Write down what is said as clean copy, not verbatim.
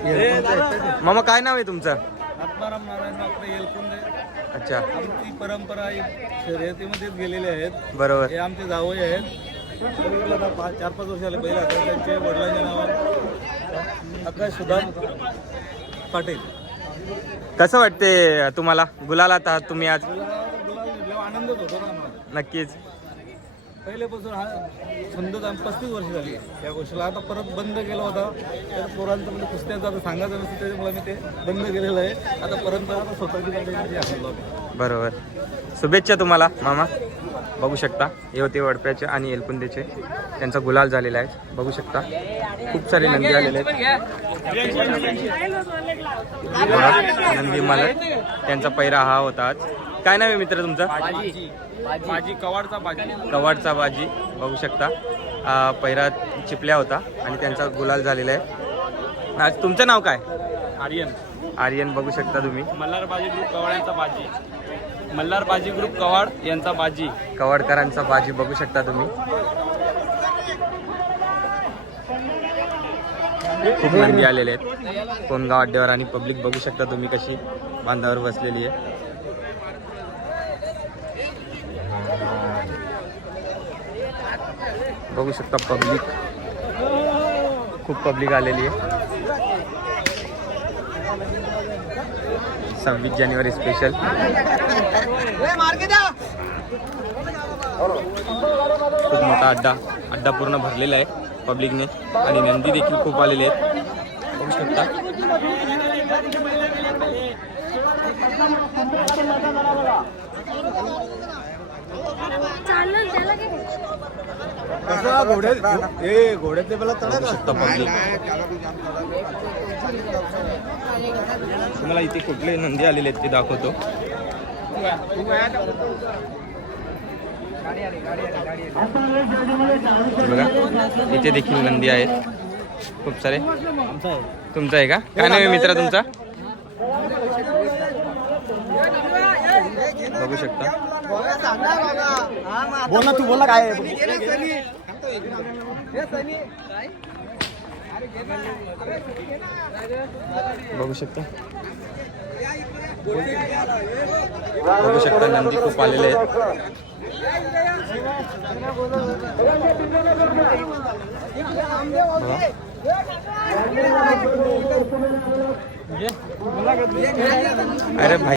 मामा काय नाव आहे तुमचं? आत्माराम नारायण डॉक्टर येलकुंदे. अच्छा, आमची परंपरा शर्यतीमध्येच गेलेली आहेत. बरोबर. हे आमचे जावई आहेत. 4-5 वर्ष झाले पहिला त्यांचे वडिलांचे नाव आकाश सुदाम पाटील. कसं वाटते तुम्हाला गुलालात आहात तुम्ही आज? आनंदच होतो ना आम्हाला. नक्कीच. पहिल्यापासून हा छंद 35 वर्ष झाली या गोष्टीला. आता परत बंद केला होता तर पोरांचं म्हणजे कुस्त्याचं आता सांगायचं नसतं त्याच्यामुळे मी ते बंद केलेलं आहे. आता परंपरा आता स्वतःची गाडी आणलो. बरोबर. शुभेच्छा तुम्हाला मामा. बघू शकता हे होते वडप्याचे आणि एलकुंदेचे, त्यांचा गुलाल झालेला आहे. बघू शकता खूप सारे नंदी आलेले आहेत. नंदी मालक त्यांचा पैरा हा होता आज. काय नाव आहे मित्र तुमचं? बाजी कवाडचा बाजी. कवाडचा बाजी. बघू शकता पैरा चिपल्या होता आणि त्यांचा गुलाल झालेला आहे. आज तुमचं नाव काय? आर्यन. आर्यन. बघू शकता तुम्ही मल्हार बाजी ग्रुप कवाड यांचा बाजी. मल्हार बाजी ग्रुप कवाड यांचा बाजी. कवाडकरांचा बाजी. बघू शकता तुम्ही खूप नंदी आलेले आहेत. कोणगाव अड्ड्यावर आणि पब्लिक बघू शकता तुम्ही कशी बांधावर बसलेली आहे. बघू शकता पब्लिक, खूप पब्लिक आलेली आहे. 26 जानेवारी स्पेशल. खूप मोठा अड्डा पूर्ण भरलेला आहे पब्लिकने आणि नंदी देखील खूप आलेले आहेत. बघू शकता घोड्याचे मला बघू शकता पब्लिक. तुम्हाला इथे कुठले नंदी आलेले आहेत ते दाखवतो. बघा इथे देखील नंदी आहेत खूप सारे. तुमचा आहे का? काय नाव आहे मित्रा तुमचा? बघू शकता. बोल ना तू, बोल ना काय बघू शकता. बघू शकता नंदी खूप आलेले आहेत. अरे भाई